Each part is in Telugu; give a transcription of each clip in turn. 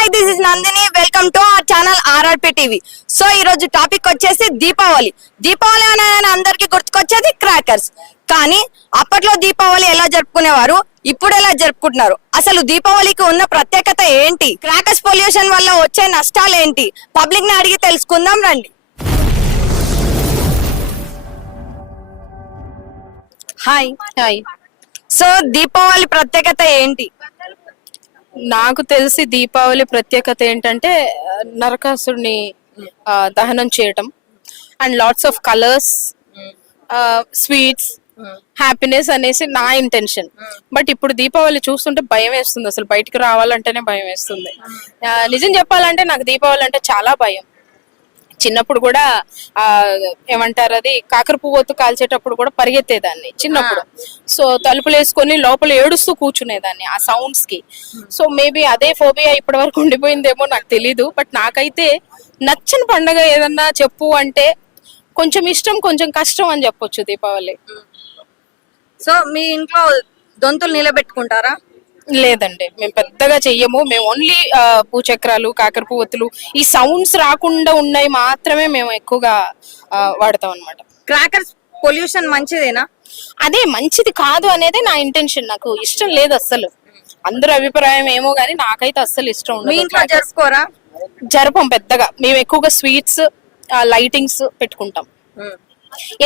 Hi, this is Nandini. Welcome to our channel RRP TV. So ఈ రోజు టాపిక్ వచ్చేసి దీపావళి. దీపావళి అనే అందరికి గుర్తుకొచ్చేది క్రాకర్స్. కానీ అప్పట్లో దీపావళి ఎలా జరుపుకునేవారు, ఇప్పుడు ఎలా జరుపుకుంటున్నారు, అసలు దీపావళికి ఉన్న ప్రత్యేకత ఏంటి, క్రాకర్స్ పొల్యూషన్ వల్ల వచ్చే నష్టాలు ఏంటి, పబ్లిక్ ని అడిగి తెలుసుకుందాం రండి. Hi hi. సో దీపావళి ప్రత్యేకత ఏంటి? నాకు తెలిసి దీపావళి ప్రత్యేకత ఏంటంటే నరకాసుడిని దహనం చేయటం and lots of colours, sweets, happiness అనేసి నా ఇంటెన్షన్. బట్ ఇప్పుడు దీపావళి చూస్తుంటే భయం వేస్తుంది, అసలు బయటికి రావాలంటేనే భయం వేస్తుంది. నిజం చెప్పాలంటే నాకు దీపావళి అంటే చాలా భయం. చిన్నప్పుడు కూడా ఏమంటారు, అది కాకర పువ్వొత్తు కాల్చేటప్పుడు కూడా పరిగెత్తేదాన్ని చిన్నప్పుడు. సో తలుపులు వేసుకొని లోపల ఏడుస్తూ కూర్చునేదాన్ని ఆ సౌండ్స్ కి. సో మేబీ అదే ఫోబియా ఇప్పటి వరకు ఉండిపోయిందేమో నాకు తెలీదు. బట్ నాకైతే నచ్చని పండగ ఏదన్నా చెప్పు అంటే కొంచెం ఇష్టం కొంచెం కష్టం అని చెప్పొచ్చు దీపావళి. సో మీ ఇంట్లో దొంతులు నిలబెట్టుకుంటారా? లేదండి, మేము పెద్దగా చెయ్యము. మేము ఓన్లీ భూచక్రాలు, కాకర పువ్వొత్తులు, ఈ సౌండ్స్ రాకుండా ఉన్నాయి మాత్రమే మేము ఎక్కువగా వాడతాం అనమాట. క్రాకర్స్ పొల్యూషన్ మంచిదేనా? అదే మంచిది కాదు అనేది నా ఇంటెన్షన్. నాకు ఇష్టం లేదు అస్సలు. అందరి అభిప్రాయం ఏమో గానీ నాకైతే అస్సలు ఇష్టం మీ ఉండదు. ఇంట్లో జరుపుకోరా? జరపం పెద్దగా. మేము ఎక్కువగా స్వీట్స్, లైటింగ్స్ పెట్టుకుంటాం.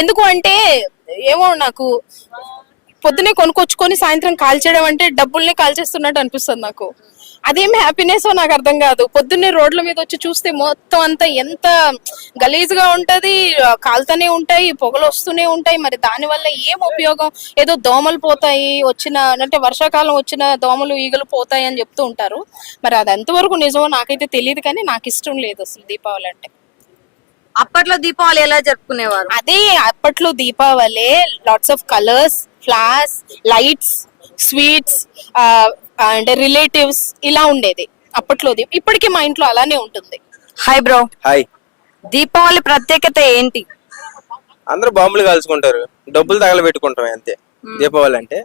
ఎందుకు అంటే ఏమో నాకు పొద్దునే కొనుక్కొచ్చుకొని సాయంత్రం కాల్చేయడం అంటే డబ్బుల్నే కాల్చేస్తున్నట్టు అనిపిస్తుంది నాకు. అదేం హ్యాపీనెస్ నాకు అర్థం కాదు. పొద్దున్నే రోడ్ల మీద వచ్చి చూస్తే మొత్తం అంతా ఎంత గలీజ్ గా ఉంటది, కాలుతూనే ఉంటాయి, పొగలు వస్తూనే ఉంటాయి. మరి దాని వల్ల ఏం ఉపయోగం? ఏదో దోమలు పోతాయి, వచ్చిన అంటే వర్షాకాలం వచ్చిన దోమలు ఈగలు పోతాయి అని చెప్తూ ఉంటారు. మరి అది ఎంతవరకు నిజమో నాకైతే తెలియదు, కానీ నాకు ఇష్టం లేదు అసలు దీపావళి అంటే. అప్పట్లో దీపావళి ఎలా జరుపుకునేవారు? అదే అప్పట్లో Deepavali lots of colours, flowers, lights, sweets అంటే రిలేటివ్స్ ఇలా ఉండేది అప్పట్లో. ఇప్పటికీ మా ఇంట్లో అలానే ఉంటుంది. Hi bro. హాయ్. దీపావళి ప్రత్యేకత ఏంటి? అందరూ బాంబులు కాల్చుకుంటారు, డబ్బులు తగలబెట్టుకుంటాం అంతే. దీపావళి అంటే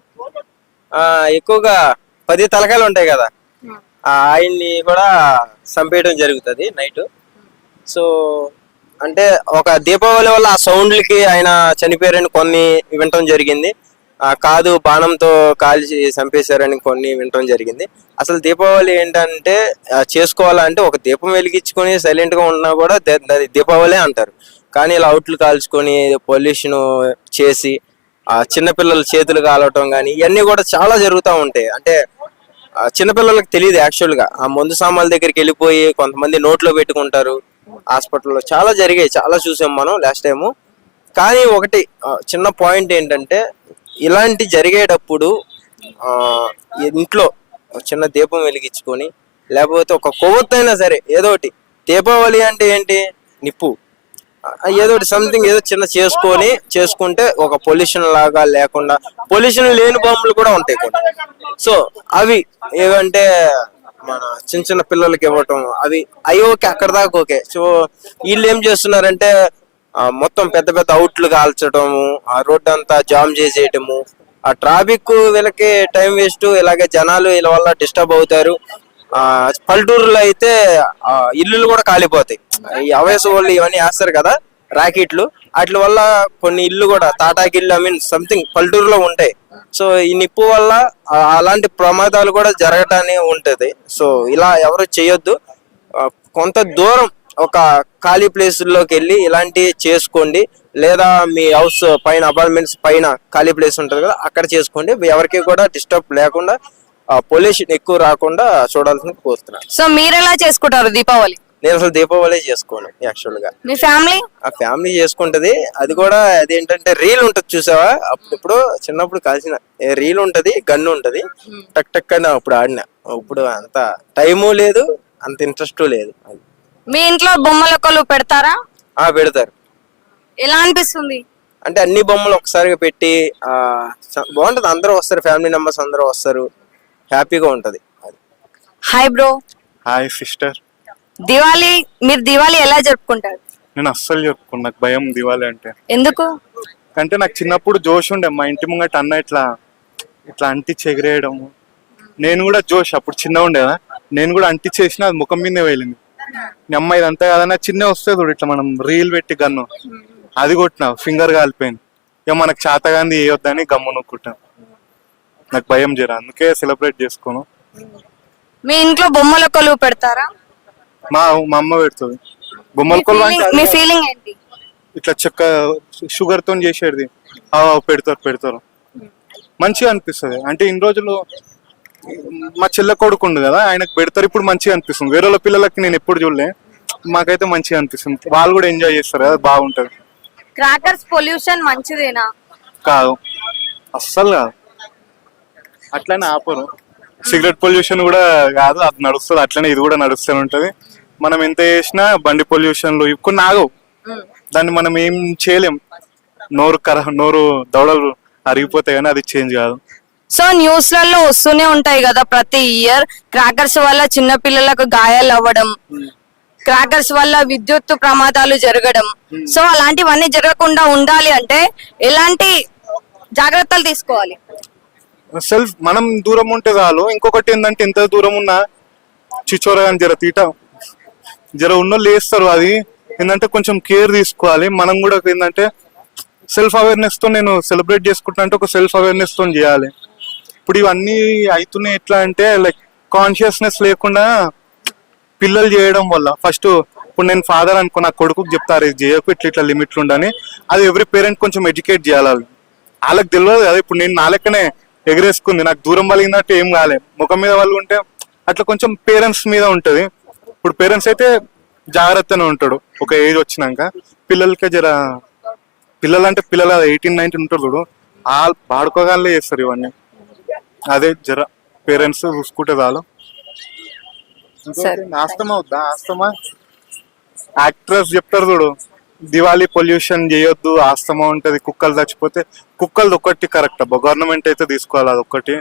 ఎక్కువగా 10 తలకాయలు ఉంటాయి కదా, ఆయన్ని కూడా చంపేయడం జరుగుతుంది నైట్. సో అంటే ఒక దీపావళి వల్ల ఆ సౌండ్లకి ఆయన చనిపోయారని కొన్ని వినటం జరిగింది. కాదు బాణంతో కాల్చి చంపేశారని కొన్ని వినటం జరిగింది. అసలు దీపావళి ఏంటంటే చేసుకోవాలంటే ఒక దీపం వెలిగించుకొని సైలెంట్ గా ఉన్నా కూడా దీపావళి అంటారు. కానీ ఇలా అవుట్లు కాల్చుకొని పొల్యూషన్ చేసి చిన్నపిల్లల చేతులు కాలవటం కానీ ఇవన్నీ కూడా చాలా జరుగుతూ ఉంటాయి. అంటే చిన్నపిల్లలకు తెలియదు యాక్చువల్ గా. ఆ మందు సామాన్ల దగ్గరికి వెళ్ళిపోయి కొంతమంది నోట్లో పెట్టుకుంటారు. హాస్పిటల్లో చాలా జరిగాయి, చాలా చూసాం మనం లాస్ట్ టైము. కానీ ఒకటి చిన్న పాయింట్ ఏంటంటే, ఇలాంటి జరిగేటప్పుడు ఇంట్లో చిన్న దీపం వెలిగించుకొని, లేకపోతే ఒక కొవ్వొత్తైనా సరే ఏదో ఒకటి, దీపావళి అంటే ఏంటి, నిప్పు, ఏదో ఒకటి సంథింగ్ ఏదో చిన్న చేసుకుంటే ఒక పొల్యూషన్ లాగా లేకుండా, పొల్యూషన్ లేని బాంబులు కూడా ఉంటాయి కొన్ని. సో అవి ఏవంటే మన చిన్న చిన్న పిల్లలకి ఇవ్వటం, అవి ఓకే అక్కడ దాకా ఓకే. సో వీళ్ళు ఏం చేస్తున్నారంటే మొత్తం పెద్ద పెద్ద అవుట్లు కాల్చడము, ఆ రోడ్డు అంతా జామ్ చేసేయటము, ఆ ట్రాఫిక్ వీళ్ళకి టైం వేస్ట్, ఇలాగే జనాలు వీళ్ళ వల్ల డిస్టర్బ్ అవుతారు. పల్లెటూరులో అయితే ఇల్లులు కూడా కాలిపోతాయి. ఈ అవేస వాళ్ళు ఇవన్నీ వేస్తారు కదా రాకెట్లు, వాటి వల్ల కొన్ని ఇల్లు కూడా తాటాకిల్లు సంథింగ్ పల్లెటూరులో ఉంటాయి. సో ఈ నిప్పు వల్ల అలాంటి ప్రమాదాలు కూడా జరగటానే ఉంటది. సో ఇలా ఎవరు చేయొద్దు. కొంత దూరం ఒక ఖాళీ ప్లేసుల్లోకి వెళ్ళి ఇలాంటివి చేసుకోండి, లేదా మీ హౌస్ పైన అపార్ట్మెంట్స్ పైన ఖాళీ ప్లేస్ ఉంటుంది కదా అక్కడ చేసుకోండి. ఎవరికి కూడా డిస్టర్బ్ లేకుండా, పొల్యూషన్ ఎక్కువ రాకుండా చూడాల్సిన కోరుతున్నాను. సో మీరు ఎలా చేసుకుంటారు దీపావళి? నేను అసలు దీపావళి చేసుకోను యాక్చువల్ గా. మీ ఫ్యామిలీ? ఆ ఫ్యామిలీ చేసుకుంటది. అది కూడా అదేంటంటే రీల్ ఉంటది చూసావా, అప్పుడు చిన్నప్పుడు కాల్చిన రీల్ ఉంటది, గన్ను ఉంటది, టక్ టక్ అని అప్పుడు ఆడిన. ఇప్పుడు అంత టైము లేదు, అంత ఇంట్రెస్ట్ లేదు. మీ ఇంట్లో బొమ్మలొక్కలు పెడతారా? పెడతారు. ఎలా అనిపిస్తుంది? అంటే అన్ని బొమ్మలు ఒకసారిగా పెట్టి బాగుంటది. అందరూ వస్తారు, ఫ్యామిలీ మెంబర్స్ అందరూ వస్తారు, హ్యాపీగా ఉంటది. Hi bro. Hi sister. మీరు దివాళీ ఎలా జరుపుకుంటారు? నేను అస్సలు చెప్పుకున్నా, నాకు భయం దివాళి అంటే. ఎందుకు? అంటే నాకు చిన్నప్పుడు జోష్ ఉండే, మా ఇంటి ముంగట అన్న ఇట్లా ఇట్లా అంటి చెగిరేయడము. నేను కూడా జోష్ అప్పుడు చిన్న ఉండేదా, నేను కూడా అంటించేసిన అది ముఖం మీదే వెళ్ళింది. మీ అమ్మ ఇదంతా కాదన్నా చిన్న వస్తుంది చూడు, ఇట్లా మనం రీల్ పెట్టి గన్ను అది కొట్టిన ఫింగర్ కాలిపోయింది. ఇక మనకు చేతగాంది వేయొద్దని గమ్ము నొక్కుంటాను. నాకు భయం జర, అందుకే సెలబ్రేట్ చేసుకోను. మీ ఇంట్లో బొమ్మల కొలువు పెడతారా? మా అమ్మ పెడుతుంది బొమ్మల కొలువు అంటే మీ అదే ఫీలింగ్ ఏంటి? ఇట్లా చెక్క షుగర్ తో చేసేది. పెడతారు మంచిగా అనిపిస్తుంది. అంటే ఇన్ని రోజులు మా చెల్లె కొడుకు ఉండు కదా, ఆయనకు పెడతారు, ఇప్పుడు మంచిగా అనిపిస్తుంది. వేరే వాళ్ళ పిల్లలకి నేను ఎప్పుడు చూడలే, మాకైతే మంచిగా అనిపిస్తుంది. వాళ్ళు కూడా ఎంజాయ్ చేస్తారు కదా, బాగుంటది. క్రాకర్స్ పొల్యూషన్ మంచిదేనా? కాదు, అస్సలు కాదు. అట్లనే ఆపరు. సిగరెట్ పొల్యూషన్ కూడా కాదు, అది నడుస్తుంది అట్లనే, ఇది కూడా నడుస్తూనే ఉంటది. మనం ఎంత చేసినా బండి పొల్యూషన్లు కొన్ని ఆగవు, దాన్ని మనం ఏం చేయలేం. నోరు దవడలు అరిగిపోతాయి కానీ అది చేంజ్ కాదు. సో న్యూస్ లలో వస్తూనే ఉంటాయి కదా ప్రతి ఇయర్, క్రాకర్స్ వల్ల చిన్న పిల్లలకు గాయాలు అవ్వడం, క్రాకర్స్ వల్ల విద్యుత్ ప్రమాదాలు జరగడం. సో అలాంటివన్నీ జరగకుండా ఉండాలి అంటే ఎలాంటి జాగ్రత్తలు తీసుకోవాలి? సెల్ఫ్ మనం దూరం ఉంటే చాలు. ఇంకొకటి ఏంటంటే ఎంత దూరం ఉన్నా చిచ్చోర కానీ జర ఉన్నోళ్ళు వేస్తారు. అది ఏంటంటే కొంచెం కేర్ తీసుకోవాలి. మనం కూడా ఏంటంటే సెల్ఫ్ అవేర్నెస్ తో నేను సెలబ్రేట్ చేసుకుంటా అంటే ఒక సెల్ఫ్ అవేర్నెస్ తో చేయాలి. ఇప్పుడు ఇవన్నీ అవుతున్నాయి ఎట్లా అంటే లైక్ కాన్షియస్నెస్ లేకుండా పిల్లలు చేయడం వల్ల. ఫస్ట్ ఇప్పుడు నేను ఫాదర్ అనుకో, నా కొడుకుకి చెప్తారు ఇది చేయకు, ఇట్లా లిమిట్లు ఉండని. అది ఎవ్రీ పేరెంట్ కొంచెం ఎడ్యుకేట్ చేయాలి. వాళ్ళకి తెలియదు కదా. ఇప్పుడు నేను నా లెక్కనే ఎగరేసుకుంది, నాకు దూరం పలిగినట్టు ఏం కాలే, ముఖం మీద వాళ్ళు ఉంటే అట్లా కొంచెం పేరెంట్స్ మీద ఉంటది. ఇప్పుడు పేరెంట్స్ అయితే జాగ్రత్తనే ఉంటాడు. ఒక ఏజ్ వచ్చినాక పిల్లలకే జర, పిల్లలు అంటే పిల్లలు 18-19 ఉంటారు చూడు, వాళ్ళు పాడుకోగానే చేస్తారు ఇవన్నీ. అదే జర పేరెంట్స్ చూసుకుంటే చాలు. ఆస్తమా అవుద్దా? ఆస్తమా యాక్ట్రెస్ చెప్తారు చూడు, దివాళీ పొల్యూషన్ చేయొద్దు, ఆస్తమా ఉంటది, కుక్కలు చచ్చిపోతే. కుక్కలది ఒక్కటి కరెక్ట్ అబ్బా, గవర్నమెంట్ అయితే తీసుకోవాలి అది ఒక్కటి.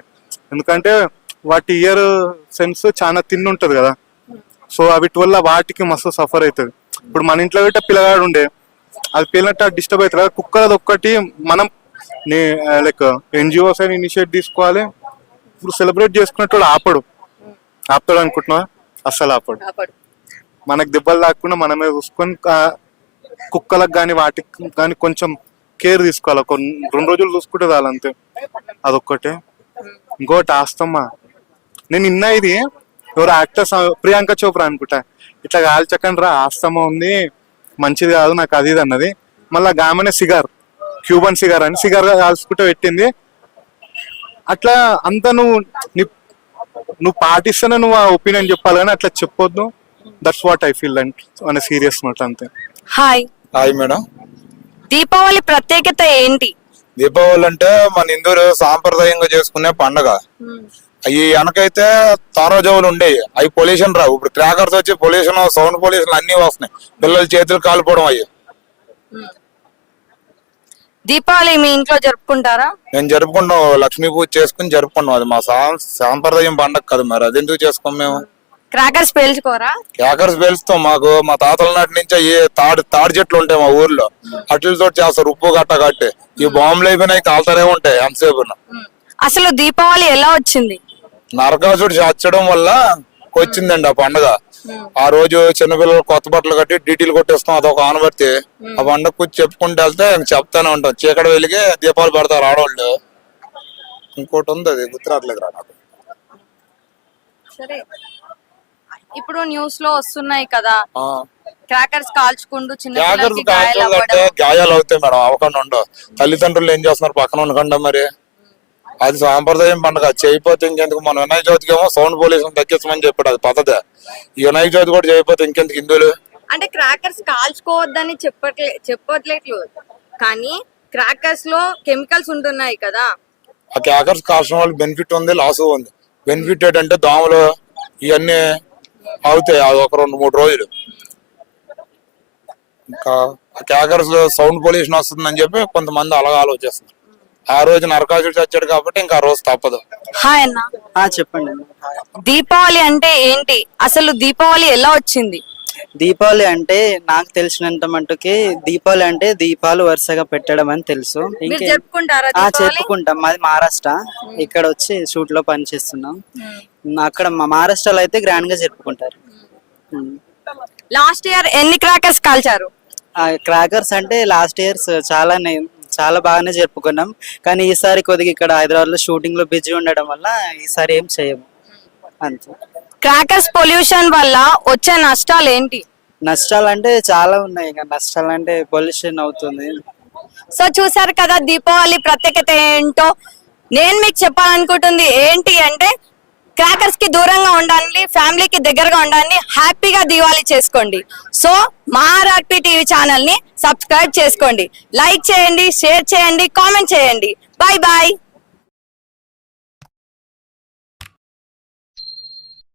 ఎందుకంటే వాటి ఇయర్ సెన్స్ చాలా తిన్ను ఉంటది కదా, సో వీటి వల్ల వాటికి మస్తు సఫర్ అవుతుంది. ఇప్పుడు మన ఇంట్లో పెట్టే పిల్లగాడు ఉండే, అది పేలినట్టు డిస్టర్బ్ అవుతుంది కదా. కుక్కలది ఒక్కటి మనం లైక్ ఎన్జిఓస్ అని ఇనిషియేట్ తీసుకోవాలి. ఇప్పుడు సెలబ్రేట్ చేసుకున్నట్టు ఆపుతాడు అనుకుంటున్నా, అస్సలు ఆపడు. మనకు దెబ్బలు తాకుండా మనమే చూసుకొని కుక్కలకు కానీ వాటికి కానీ కొంచెం కేర్ తీసుకోవాలి. 2 రోజులు చూసుకుంటే చాలు అంతే, అదొక్కటే. ఇంకోటి ఆస్తమా, నేను నిన్న ఇది ఎవరు యాక్టర్స్ ప్రియాంక చోప్రా అనుకుంటా, ఇట్లా కాల్చకండి రా ఆస్తమా ఉంది మంచిది కాదు నాకు అది ఇది అన్నది. మళ్ళీ ఆమెనే క్యూబన్ సిగార్ అని సిగార్ కాల్చుకుంటూ పెట్టింది. అట్లా అంతా నువ్వు పాటిస్తేనే నువ్వు ఆ ఒపీనియన్ చెప్పాలి కానీ అట్లా చెప్పొద్దు. దట్స్ వాట్ ఐ ఫీల్ అనే సీరియస్ నోట్ అంతే. Hi madam. దీపావళి ప్రత్యేకత ఏంటి? దీపావళి అంటే మన హిందువులు సాంప్రదాయంగా చేసుకునే పండగ. అవి వెనకైతే తారాజవులు ఉండేవి, అవి పొల్యూషన్ రావు. ఇప్పుడు క్రాకర్స్ వచ్చి పొల్యూషన్, సౌండ్ పొల్యూషన్ అన్ని వస్తున్నాయి, పిల్లల చేతులు కాలిపోవడం. అయ్యి దీపావళి మీ ఇంట్లో జరుపుకుంటారా? మేము జరుపుకుంటాం, లక్ష్మీ పూజ చేసుకుని జరుపుకుంటాం. అది మా సాంప్రదాయం పండగ కదా, మరి అది ఎందుకు చేసుకోం మేము? క్రాకర్స్ పేల్చుకోరా? క్రాకర్స్ పేలుస్తాం. మా తాతల నాటి నుంచి తాడి చెట్లు ఉంటాయి మా ఊర్లో, అట్లతో చేస్తారు, ఉప్పు గట్ట కట్టి. ఈ బాంబులు అయిపోయినాయి, కాలుతూనే ఉంటాయి ఎంతసేపు. అసలు దీపావళి ఎలా వచ్చింది? నరకాసుడు చచ్చడం వల్ల వచ్చిందండి ఆ పండుగ. ఆ రోజు చిన్నపిల్లలు కొత్త బట్టలు కట్టి డీటీలు కొట్టేస్తాం, అదొక ఆనబడితే. ఆ పండుగ కూర్చి చెప్పుకుంటూ వెళ్తే చెప్తానే ఉంటాం. చీకటి వెలిగి దీపాలు పెడతారు ఆడవాళ్ళు. ఇంకోటి ఉంది, అది గుర్తురాట్లేదు రా నాకు. సరే, ఇప్పుడు న్యూస్ లో వస్తున్నాయి కదా, క్రాకర్స్ కాల్చుకుంటూ క్రాకర్స్ కాల్చాలంటే గాయాలు అవుతాయి మేడం, అవకుండా ఉండవు. తల్లిదండ్రులు ఏం చేస్తున్నారు పక్కన ఉండకుండా మరి. అది సాంప్రదాయం పండుగ, చేయకపోతే ఇంకెందుకు. మన వినాయక చవితికి ఏమో సౌండ్ పొల్యూషన్ తగ్గించమని చెప్పాడు, అది పద్ధతి. ఈ వినాయక చవితి కూడా చేయకపోతే ఇంకెందుకు హిందువులు. అంటే క్రాకర్స్ కాల్చుకోవద్దని చెప్పట్లేదు, కానీ క్రాకర్స్ లో కెమికల్స్ ఉంటున్నాయి కదా. ఆ క్రాకర్స్ కాల్చడం వల్ల బెనిఫిట్ ఉంది, లాస్ ఉంది. బెనిఫిట్ ఏంటంటే దోమలు ఇవన్నీ అవుతాయి, అది ఒక 2-3 రోజులు. ఇంకా క్రాకర్స్ సౌండ్ పొల్యూషన్ వస్తుందని చెప్పి కొంతమంది అలాగా ఆలోచిస్తున్నారు. ఆ రోజు నరకాసుడు చచ్చాడు కాబట్టి ఇంకా ఆ రోజు తప్పదు. హాయ్ అన్న, చెప్పండి. దీపావళి అంటే ఏంటి? అసలు దీపావళి ఎలా వచ్చింది? దీపావళి అంటే నాకు తెలిసినంత మట్టుకి దీపావళి అంటే దీపాలు వరుసగా పెట్టడం అని తెలుసు. మీరు చెప్పుకుంటారా ఆ దీపావళి? చెప్పుకుంటాం. మాది మహారాష్ట్ర. ఇక్కడ వచ్చి షూట్ లో పనిచేస్తున్నాం. అక్కడ మా మహారాష్ట్రలో అయితే గ్రాండ్ గా జరుపుకుంటారు. లాస్ట్ ఇయర్ ఎన్ని క్రాకర్స్ కాల్చారు? క్రాకర్స్ అంటే లాస్ట్ ఇయర్స్ చాలా బాగానే జరుపుకున్నాం. కానీ ఈసారి కొద్దిగా ఇక్కడ హైదరాబాద్ లో షూటింగ్ లో బిజీ ఉండడం వల్ల ఈసారి ఏం చేయము అంతే. క్రాకర్స్ పొల్యూషన్ వల్ల వచ్చే నష్టాలు ఏంటి? నష్టాలు అంటే చాలా ఉన్నాయి. ఇక నష్టాలు అంటే పొల్యూషన్ అవుతుంది. సో చూసారు కదా దీపావళి ప్రత్యేకత ఏంటో. నేను మీకు చెప్పాలనుకుంటుంది ఏంటి అంటే క్రాకర్స్ కి దూరంగా ఉండండి, ఫ్యామిలీకి దగ్గరగా ఉండండి, హ్యాపీగా దీపావళి చేసుకోండి. సో మా ఆర్ఆర్పి టీవీ ఛానల్ ని సబ్స్క్రైబ్ చేసుకోండి, లైక్ చేయండి, షేర్ చేయండి, కామెంట్ చేయండి. Bye bye.